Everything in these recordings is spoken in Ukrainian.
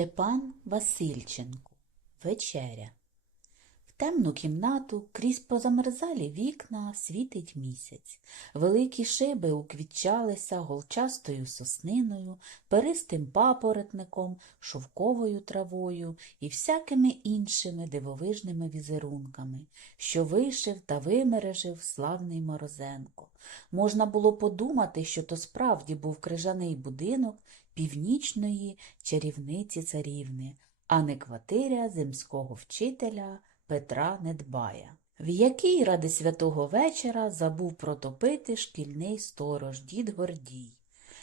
Степан Васильченко. Вечеря. Темну кімнату крізь позамерзалі вікна світить місяць. Великі шиби уквітчалися голчастою сосниною, перистим папоротником, шовковою травою і всякими іншими дивовижними візерунками, що вишив та вимережив славний Морозенко. Можна було подумати, що то справді був крижаний будинок північної чарівниці царівни, а не квартиря земського вчителя Петра Недбая, в якій ради святого вечора забув протопити шкільний сторож дід Гордій.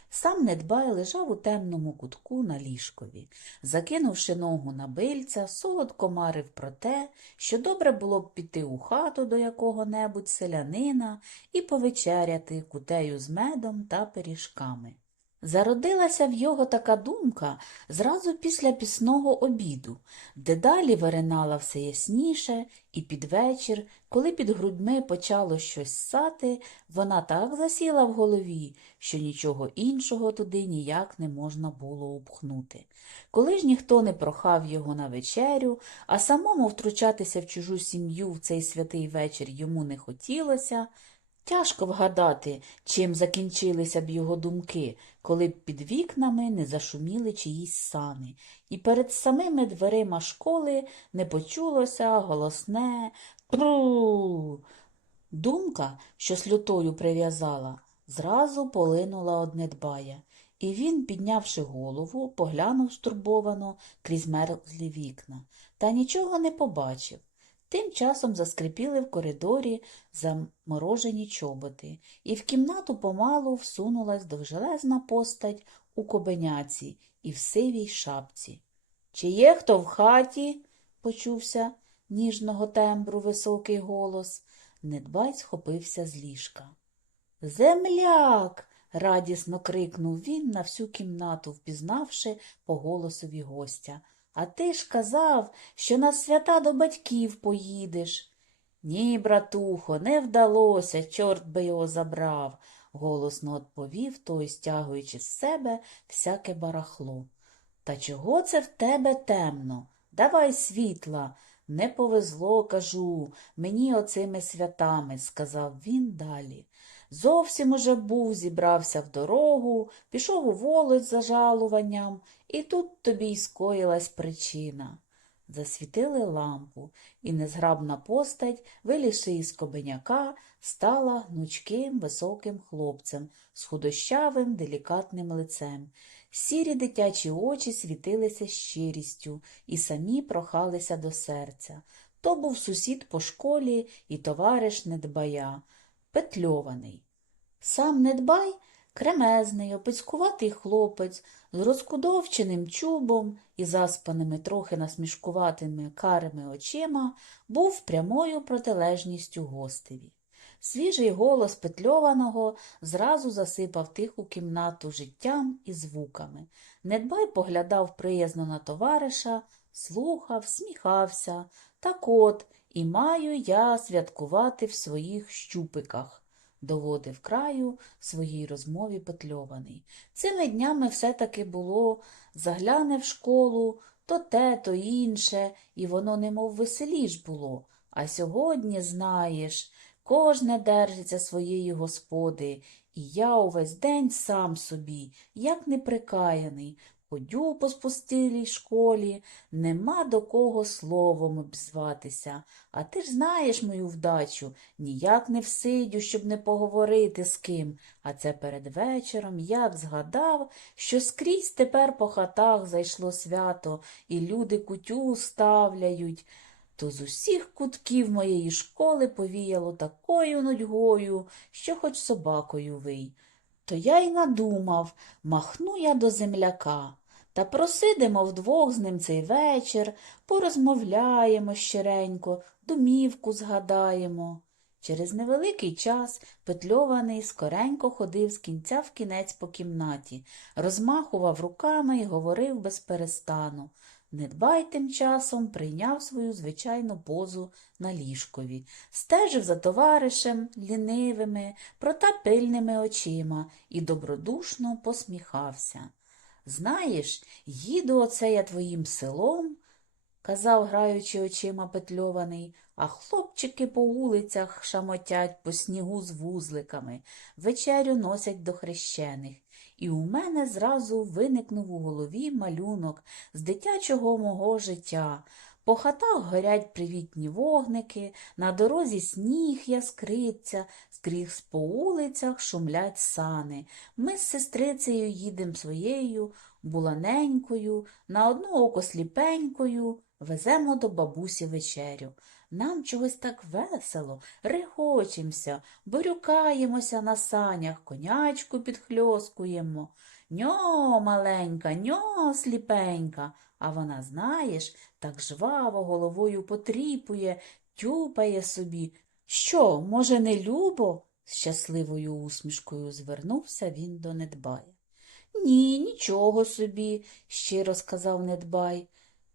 Сам Недбай лежав у темному кутку на ліжкові, закинувши ногу на бильця, солодко марив про те, що добре було б піти у хату до якого-небудь селянина і повечеряти кутею з медом та пиріжками. Зародилася в його така думка зразу після пісного обіду, дедалі виринала все ясніше, і під вечір, коли під грудьми почало щось сати, вона так засіла в голові, що нічого іншого туди ніяк не можна було упхнути. Коли ж ніхто не прохав його на вечерю, а самому втручатися в чужу сім'ю в цей святий вечір йому не хотілося, Тяжко вгадати, чим закінчилися б його думки, коли б під вікнами не зашуміли чиїсь сани, і перед самими дверима школи не почулося голосне «Тру». Думка, що сльотою прив'язала, зразу полинула од недбая, і він, піднявши голову, поглянув стурбовано крізь мерзлі вікна, та нічого не побачив. Тим часом заскрипіли в коридорі заморожені чоботи, і в кімнату помалу всунулась довжелезна постать у кобеняці і в сивій шапці. Чи є хто в хаті? почувся ніжного тембру високий голос. Недбай схопився з ліжка. Земляк. радісно крикнув він на всю кімнату, впізнавши по голосові гостя. А ти ж казав, що на свята до батьків поїдеш. Ні, братухо, не вдалося, чорт би його забрав, голосно відповів той, стягуючи з себе всяке барахло. Та чого це в тебе темно? Давай світла. Не повезло, кажу, мені оцими святами, сказав він далі. Зовсім уже був, зібрався в дорогу, пішов у волость за жалуванням, і тут тобі й скоїлась причина. Засвітили лампу, і незграбна постать, вилізши із кобеняка, стала гнучким високим хлопцем з худощавим, делікатним лицем. Сірі дитячі очі світилися щирістю і самі прохалися до серця. То був сусід по школі і товариш Недбая, петльований. Сам Недбай кремезний, опицькуватий хлопець з розкудовченим чубом і заспаними трохи насмішкуватими карими очима, був прямою протилежністю гостеві. Свіжий голос Петльованого зразу засипав тиху кімнату життям і звуками. Недбай поглядав приязно на товариша, слухав, сміхався. Так от, і маю я святкувати в своїх щупиках доводив краю своїй розмові Петльований. Цими днями все-таки було, загляне в школу, то те, то інше, і воно немов веселіш було. А сьогодні, знаєш, кожне держиться своєї господи, і я увесь день сам собі, як неприкаяний, Ходю по спустилій школі, нема до кого словом обзватися. А ти ж знаєш мою вдачу, ніяк не всидю, щоб не поговорити з ким. А це перед вечором як згадав, що скрізь тепер по хатах зайшло свято, і люди кутю ставляють. То з усіх кутків моєї школи повіяло такою нудьгою, що хоч собакою вий. То я й надумав, махну я до земляка. Та просидимо вдвох з ним цей вечір, порозмовляємо щиренько, домівку згадаємо. Через невеликий час петльований скоренько ходив з кінця в кінець по кімнаті, розмахував руками і говорив без перестану. Недбай тим часом прийняв свою звичайну позу на ліжкові, стежив за товаришем лінивими, прота пильними очима і добродушно посміхався. Знаєш, їду оце я твоїм селом, казав, граючи очима петльований, а хлопчики по вулицях шамотять по снігу з вузликами, вечерю носять до хрещених. І у мене зразу виникнув у голові малюнок з дитячого мого життя. По хатах горять привітні вогники, на дорозі сніг яскриться, скрізь по вулицях шумлять сани. Ми з сестрицею їдем своєю буланенькою, на одно око сліпенькою, веземо до бабусі вечерю. Нам чогось так весело, регочемося, борюкаємося на санях, конячку підхльоскуємо. Ньо, маленька, ньо, сліпенька. А вона, знаєш, так жваво головою потріпує, тюпає собі. Що, може, не любо? з щасливою усмішкою звернувся він до Недбая. Ні, нічого собі, щиро сказав Недбай.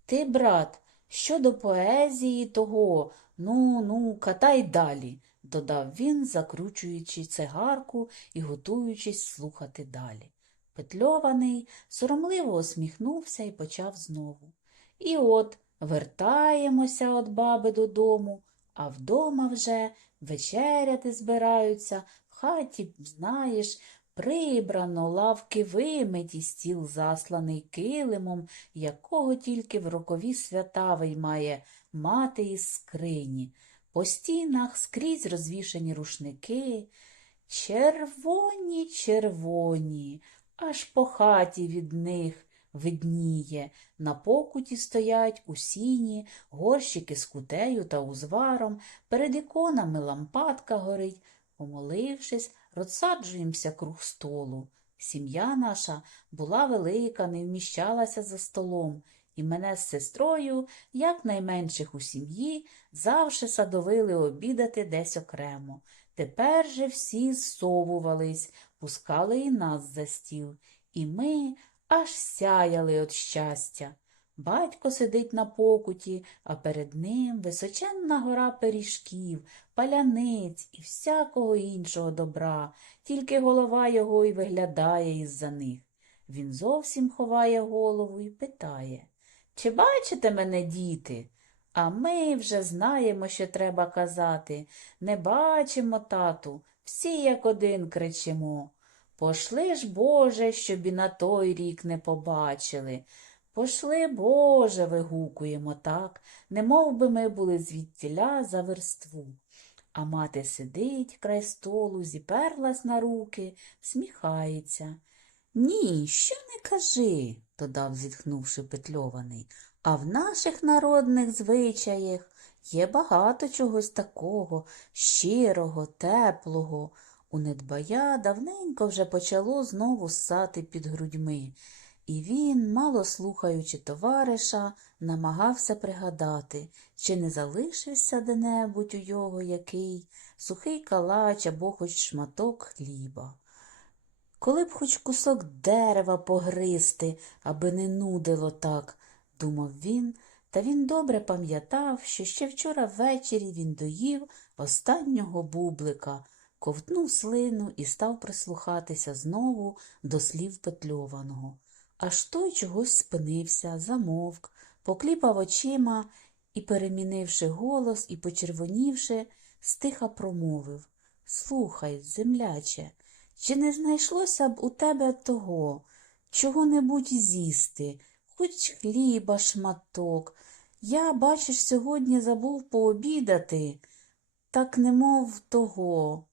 Ти, брат, щодо поезії того, ну, ну, катай далі, додав він, закручуючи цигарку і готуючись слухати далі. Петльований соромливо усміхнувся і почав знову. І от вертаємося от баби додому, а вдома вже вечеряти збираються, в хаті, знаєш, прибрано, лавки вимиті, стіл засланий килимом, якого тільки в рокові свята виймає мати із скрині. По стінах скрізь розвішані рушники, червоні, червоні, аж по хаті від них видніє. На покуті стоять у сіні горщики з кутею та узваром, перед іконами лампадка горить. Помолившись, розсаджуємося круг столу. Сім'я наша була велика, не вміщалася за столом, і мене з сестрою, як найменших у сім'ї, завше садовили обідати десь окремо. Тепер же всі зсовувались, пускали і нас за стіл, і ми аж сяяли від щастя. Батько сидить на покуті, а перед ним височенна гора пиріжків, паляниць і всякого іншого добра, тільки голова його й виглядає із-за них. Він зовсім ховає голову і питає Чи бачите мене, діти? А ми вже знаємо, що треба казати. Не бачимо, тату, всі як один кричимо. Пошли ж, Боже, щоб і на той рік не побачили. Пошли, Боже, вигукуємо так, немов би ми були звідтіля за верству. А мати сидить край столу, зіперлась на руки, сміхається. Ні, що не кажи, додав, зітхнувши петльований, а в наших народних звичаях є багато чогось такого, щирого, теплого. У недбая давненько вже почало знову ссати під грудьми. І він, мало слухаючи товариша, намагався пригадати, чи не залишився де-небудь у його який сухий калач або хоч шматок хліба. Коли б хоч кусок дерева погризти, аби не нудило так, думав він, та він добре пам'ятав, що ще вчора ввечері він доїв останнього бублика, ковтнув слину і став прислухатися знову до слів петльованого. Аж той чогось спинився, замовк, покліпав очима і, перемінивши голос і почервонівши, стиха промовив Слухай, земляче, чи не знайшлося б у тебе того, чого-небудь з'їсти, хоч хліба шматок. Я, бачиш, сьогодні забув пообідати, так немов того.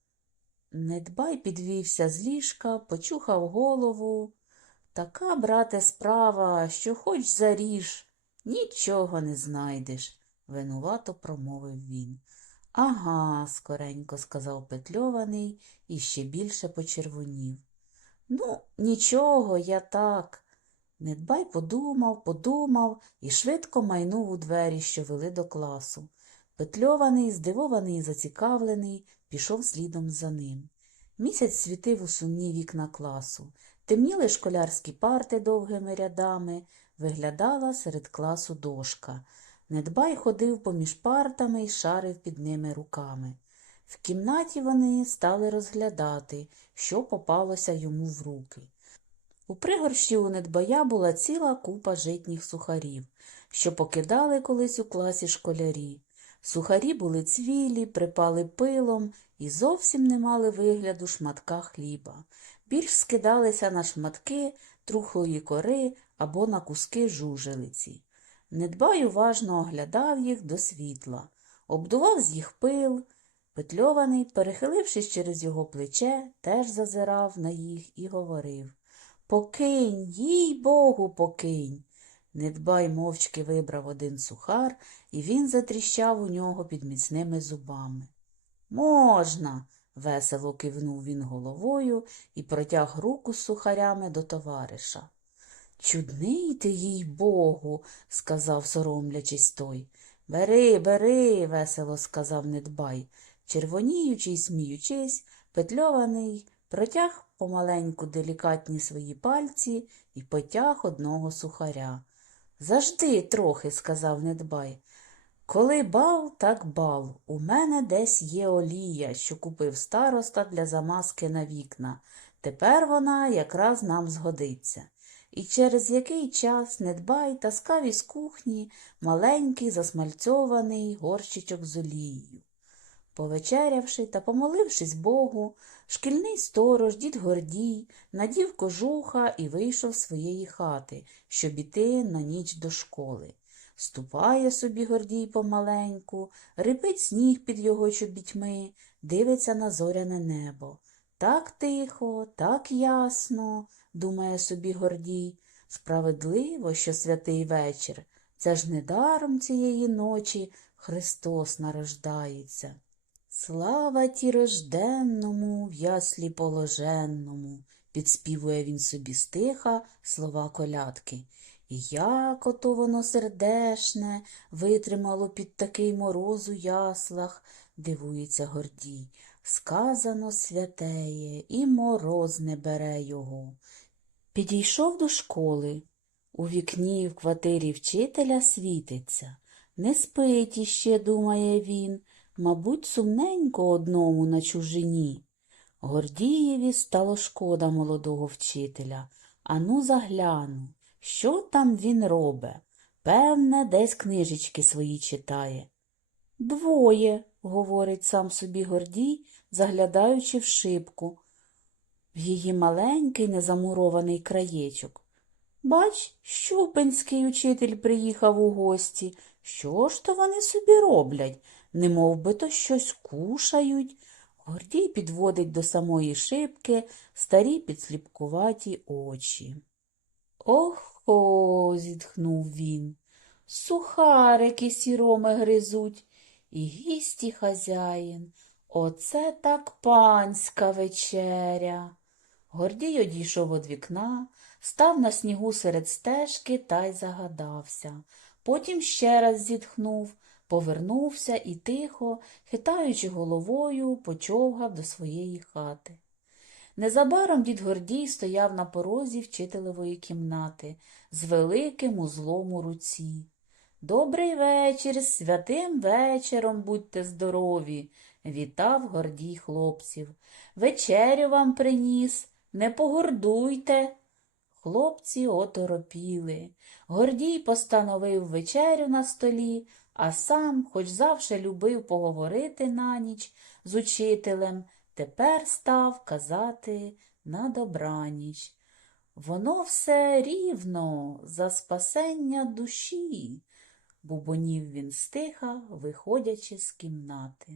Недбай підвівся з ліжка, почухав голову. Така, брате, справа, що хоч заріж, нічого не знайдеш, винувато промовив він. Ага, скоренько сказав петльований і ще більше почервонів. Ну, нічого, я так. Недбай подумав, подумав і швидко майнув у двері, що вели до класу. Петльований, здивований і зацікавлений, пішов слідом за ним. Місяць світив у сумні вікна класу. Темніли школярські парти довгими рядами, виглядала серед класу дошка. Недбай ходив поміж партами і шарив під ними руками. В кімнаті вони стали розглядати, що попалося йому в руки. У пригорщі у недбая була ціла купа житніх сухарів, що покидали колись у класі школярі. Сухарі були цвілі, припали пилом і зовсім не мали вигляду шматка хліба. Більш скидалися на шматки трухлої кори або на куски жужелиці. Недбай уважно оглядав їх до світла, обдував з їх пил. Петльований, перехилившись через його плече, теж зазирав на їх і говорив Покинь, їй богу, покинь. Недбай мовчки вибрав один сухар, і він затріщав у нього під міцними зубами. Можна, весело кивнув він головою і протяг руку з сухарями до товариша. Чудний ти, їй богу, сказав, соромлячись той. Бери, бери, весело сказав Недбай. Червоніючи й сміючись, петльований протяг помаленьку делікатні свої пальці і потяг одного сухаря. Зажди трохи, сказав Недбай. Коли бал, так бал. У мене десь є олія, що купив староста для замазки на вікна. Тепер вона якраз нам згодиться. І через який час недбай таскав із кухні маленький засмальцьований горщичок з олією. Повечерявши та помолившись Богу, шкільний сторож, дід Гордій, надів кожуха і вийшов з своєї хати, щоб іти на ніч до школи. Ступає собі Гордій помаленьку, рипить сніг під його чобітьми, дивиться на зоряне небо. Так тихо, так ясно, думає собі Гордій. Справедливо, що святий вечір. Це ж недаром цієї ночі Христос нарождається. Слава ті рожденному, в яслі положенному, підспівує він собі стиха слова колядки. І як ото воно сердешне витримало під такий мороз у яслах, дивується Гордій. Сказано святеє, і мороз не бере його. Підійшов до школи. У вікні в квартирі вчителя світиться. Не спить іще, думає він, мабуть, сумненько одному на чужині. Гордієві стало шкода молодого вчителя. Ану загляну, що там він робе? Певне, десь книжечки свої читає. Двоє, говорить сам собі Гордій, заглядаючи в шибку, в її маленький незамурований краєчок. Бач, щупинський учитель приїхав у гості. Що ж то вони собі роблять? Не би то щось кушають. Гордій підводить до самої шибки старі підсліпкуваті очі. Охо, зітхнув він. Сухарики сіроми гризуть. І гість і хазяїн. Оце так панська вечеря. Гордій одійшов від вікна, став на снігу серед стежки та й загадався. Потім ще раз зітхнув, повернувся і тихо, хитаючи головою, почовгав до своєї хати. Незабаром дід Гордій стояв на порозі вчителевої кімнати з великим узлом у руці. Добрий вечір, святим вечором будьте здорові, вітав Гордій хлопців. Вечерю вам приніс, не погордуйте. Хлопці оторопіли. Гордій постановив вечерю на столі, а сам, хоч завше любив поговорити на ніч з учителем, тепер став казати на добраніч. Воно все рівно за спасення душі, бубонів він стиха, виходячи з кімнати.